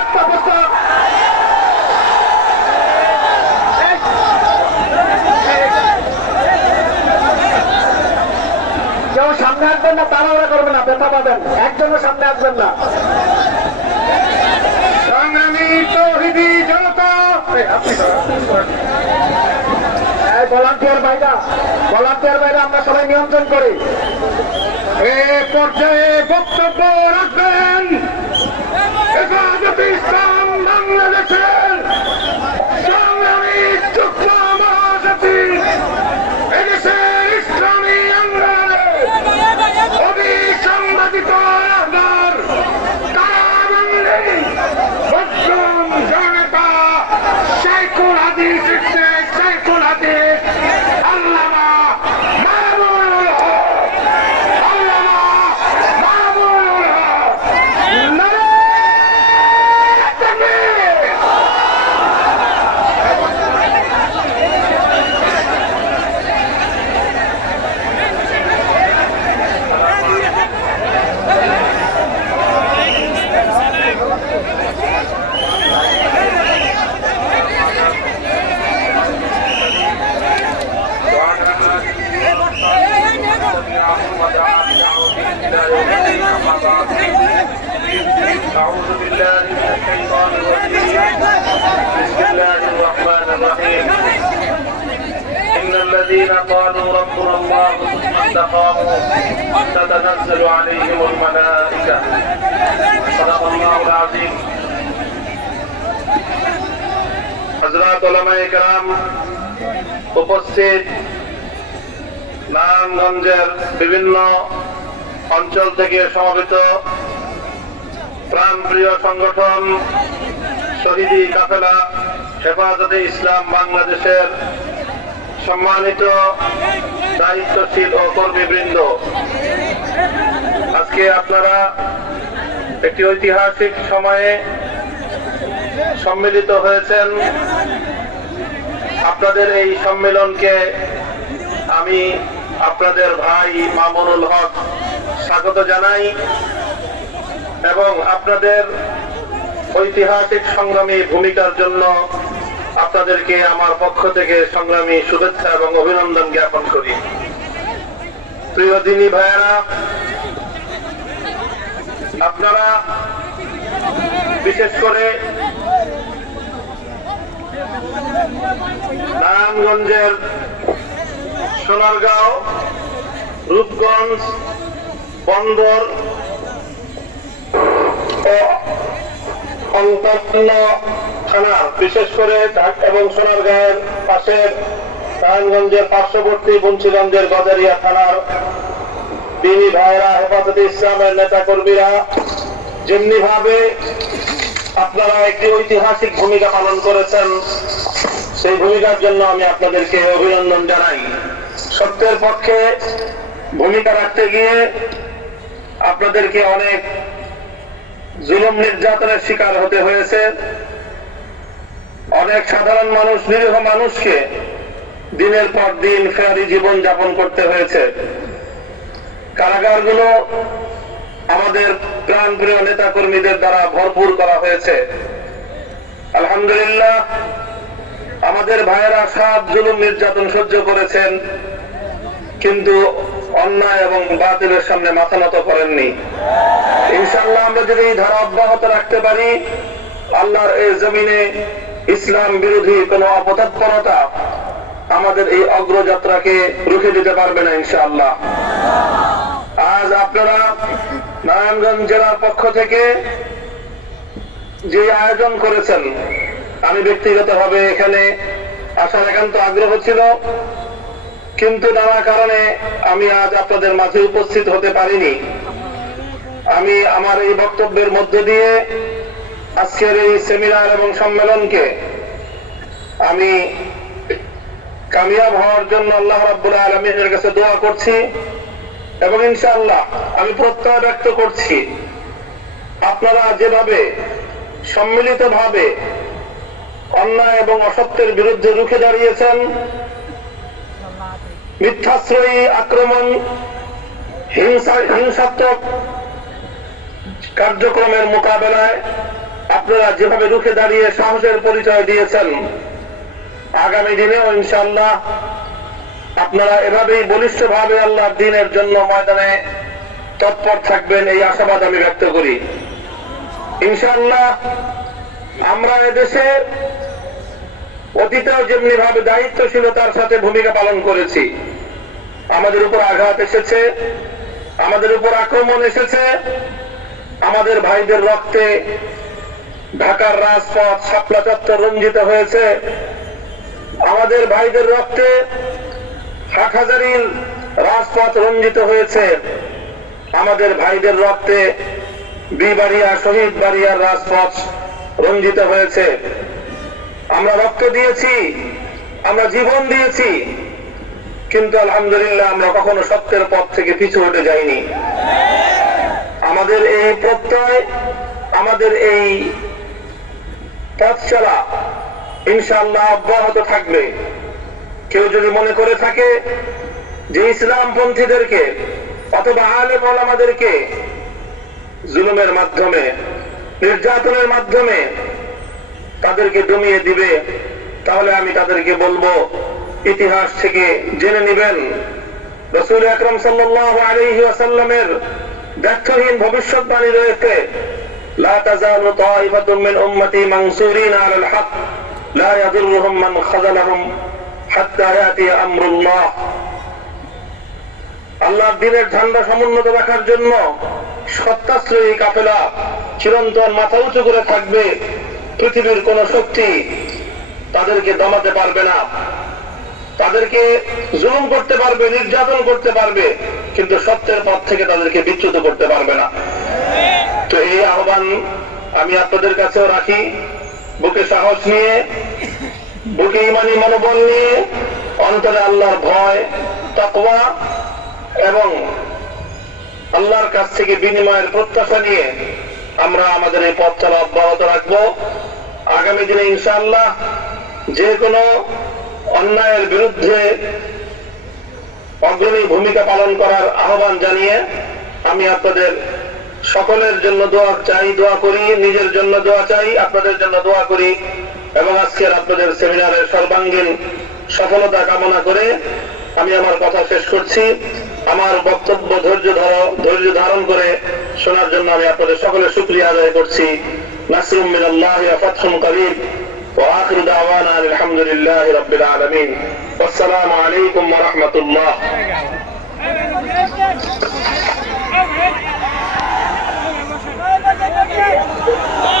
একটা প্রস্তাব। কেউ সামনে আসবেন না, তাড়াহুড়া করবেন না, ব্যথা পাবেন। একজনও সামনে আসবেন না। সংগ্রামী তৌহিদি জনতা, ভলান্টিয়ার বাইরা আমরা সবাই নিয়ন্ত্রণ করি। এ পর্যায়ে বক্তব্য রাখবেন হেফাজতে ইসলাম বাংলাদেশের সংগ্রামী যুগ্ম মহাসচিব, এদেশের ইসলামী আন্দোলনের অবিসংবাদিত রাহবার কারাবন্দী মুসলিম জনতা শেখুল হাদিস শেখুল হাদিস আল্লামা মাহমুদুল হক, আল্লামা মাহমুদুল হক। নারায়ে তাকবীর। أعوذ بالله من الشيطان الرجيم. بسم الله الرحمن الرحيم. إن الذين قالوا ربنا الله ثم استقاموا تتنزل عليهم الملائكة. صدق الله العظيم. حضرات উলামায়ে কেরাম, উপস্থিত নারায়ণগঞ্জের বিভিন্ন অঞ্চল থেকে সমবেত প্রাণপ্রিয় সংগঠন শহীদি কাফেলা হেফাজতে ইসলাম বাংলাদেশের সম্মানিত দায়িত্বশীল ও কর্মীবৃন্দ, আজকে আপনারা একটি ঐতিহাসিক সময়ে সম্মিলিত হয়েছেন। আপনাদের এই সম্মেলনকে আমি আপনাদের ভাই মামুনুল হক স্বাগত জানাই এবং আপনাদের ঐতিহাসিক সংগ্রামী ভূমিকার জন্য আপনাদেরকে আমার পক্ষ থেকে সংগ্রামী শুভেচ্ছা এবং অভিনন্দন জ্ঞাপন করি। প্রিয় দিনী ভাইয়েরা, আপনারা বিশেষ করে নারায়ণগঞ্জের সোনারগাঁও, রূপগঞ্জ, বন্দর ও অন্যান্য থানা, বিশেষ করে এবং সোনারগাঁয়ের পাশের নারায়ণগঞ্জের পার্শ্ববর্তী মুন্সিগঞ্জের গজারিয়া থানার দিনী ভাইরা, হেফাজতে ইসলামের নেতা কর্মীরা যেমনি ভাবে আপনারা একটি ঐতিহাসিক ভূমিকা পালন করেছেন, সেই ভূমিকার জন্য আমি আপনাদেরকে অভিনন্দন জানাই। সত্যের পক্ষে ভূমিকা রাখতে গিয়ে আপনাদেরকে অনেক জুলুম নির্যাতনের শিকার হতে হয়েছে। অনেক সাধারণ মানুষ, নিরীহ মানুষকে দিনের পর দিন ফেয়ারি জীবন যাপন করতে হয়েছে। কারাগারগুলো আমাদের প্রাণপ্রিয় নেতা কর্মীদের দ্বারা ভরপুর করা হয়েছে। আলহামদুলিল্লাহ, আমাদের ভাইয়েরা সব জুলুম নির্যাতন সহ্য করেছেন, কিন্তু অন্যায় এবং বাতিলের সামনে মাথা নত করেননি। ইনশাআল্লাহ আমরা যদি এই ধারা অব্যাহত রাখতে পারি, আল্লাহর এই জমিনে ইসলাম বিরোধী কোন অপতৎপরতা আমাদের এই অগ্রযাত্রাকে রুখে দিতে পারবে না ইনশাআল্লাহ। আজ আপনারা নারায়ণগঞ্জ জেলার পক্ষ থেকে যে আয়োজন করেছেন, আমি ব্যক্তিগতভাবে এখানে আসার একান্ত আগ্রহ ছিল, কিন্তু নানা কারণে আমি আজ আপনাদের মাঝে উপস্থিত হতে পারিনি। আমি আমার এই বক্তব্যের মধ্য দিয়ে আজকের এই সেমিনার এবং সম্মেলনকে আমি কামিয়াব হওয়ার জন্য আল্লাহ রাব্বুল আলামিনের কাছে দোয়া করছি এবং ইনশাআল্লাহ আমি প্রত্যয় ব্যক্ত করছি, আপনারা যেভাবে সম্মিলিতভাবে অন্যায় এবং অসত্যের বিরুদ্ধে রুখে দাঁড়িয়েছেন, মিথ্যাশ্রয়ী আক্রমণ, হিংসাত্মক কার্যক্রমের মোকাবেলায় আপনারা যেভাবে রুখে দাঁড়িয়ে সাহসের পরিচয় দিয়েছেন, আগামী দিনেও ইনশাআল্লাহ আপনারা এভাবেই বলিষ্ঠভাবে আল্লাহর দ্বীনের জন্য ময়দানে তৎপর থাকবেন, এই আশাবাদ আমি ব্যক্ত করি। ইনশাআল্লাহ আমরা এদেশে অতীতেও যেমনি ভাবে দায়িত্বশীলতার সাথে ভূমিকা পালন করেছি, আমাদের উপর আঘাত এসেছে, আমাদের উপর আক্রমণ এসেছে, আমাদের ভাইদের রক্তে ঢাকার রাজপথ শাপলা চত্বর রঞ্জিত হয়েছে, আমাদের ভাইদের রক্তে হাটহাজারীর রাজপথ রঞ্জিত হয়েছে, আমাদের ভাইদের রক্তে বিবাড়িয়া শহীদ বাড়িয়ার রাজপথ রঞ্জিত হয়েছে। আমরা রক্ত দিয়েছি, আমরা জীবন দিয়েছি, কিন্তু আলহামদুলিল্লাহ আমরা কখনো সত্যের পথ থেকে পিছু হটে যাইনি। আমাদের এই প্রত্যয়, আমাদের এই পথ চলা ইনশাআল্লাহ অব্যাহত থাকবে। কেউ যদি মনে করে থাকে যে ইসলামপন্থীদেরকে অথবা আলেম ওলামাদেরকে জুলুমের মাধ্যমে, নির্যাতনের মাধ্যমে তাদেরকে দমিয়ে দিবে, তাহলে আমি তাদেরকে বলবো ইতিহাস থেকে জেনে নেবেন রাসূল আকরাম সাল্লাল্লাহু আলাইহি ওয়াসাল্লামের ব্যর্থহীন ভবিষ্যৎবাণী রয়েছে, লা তাযালু তাইফাতুম মিন উম্মতি মানসুরিনা আলাল হক লা ইয়াদুররুহুম মান খাযালাহুম হাত্তা ইয়াতি আমরুল্লাহ। আল্লাহর দ্বীনের ঝান্ডা সমুন্নত রাখার জন্য সত্যাশ্রয়ী কাফেলা চিরন্তন মাথা উঁচু করে থাকবে। পৃথিবীর কোন শক্তি তাদেরকে দমাতে পারবে না, তাদেরকে জুলুম করতে পারবে, নির্যাতন করতে পারবে, কিন্তু সত্যের পথ থেকে তাদেরকে বিচ্যুত করতে পারবে না। তো এই আহ্বান আমি আপনাদের কাছেও রাখি, বুকে সাহস নিয়ে, বুকে ঈমানী মনোবল নিয়ে, অন্তরে আল্লাহর ভয়, তাকওয়া এবং আল্লাহর কাছ থেকে বিনিময়ের প্রত্যাশা নিয়ে আমরা আমাদের এই পথ চলা অব্যাহত রাখবো। আগামী দিনে ইনশাআল্লাহ যে কোনো অন্যায়ের বিরুদ্ধে অগ্রণী ভূমিকা পালন করার আহ্বান জানিয়ে আমি আপনাদের সকলের জন্য দোয়া চাই, দোয়া করি, নিজের জন্য দোয়া চাই, আপনাদের জন্য দোয়া করি এবং আজকের আপনাদের সেমিনারের সর্বাঙ্গীন সফলতা কামনা করে আমি আমার কথা শেষ করছি। আমার বক্তব্য ধৈর্য ধারণ করে শোনার জন্য আমি আপনাদের সকলের শুকরিয়া আদায় করছি। নাসরুম মিনাল্লাহি ওয়া ফাতহুন করিব ওয়া আখিরু দাওয়ানা আলহামদুলিল্লাহি রাব্বিল আলামিন। আসসালামু আলাইকুম ওয়া রাহমাতুল্লাহ। Oh,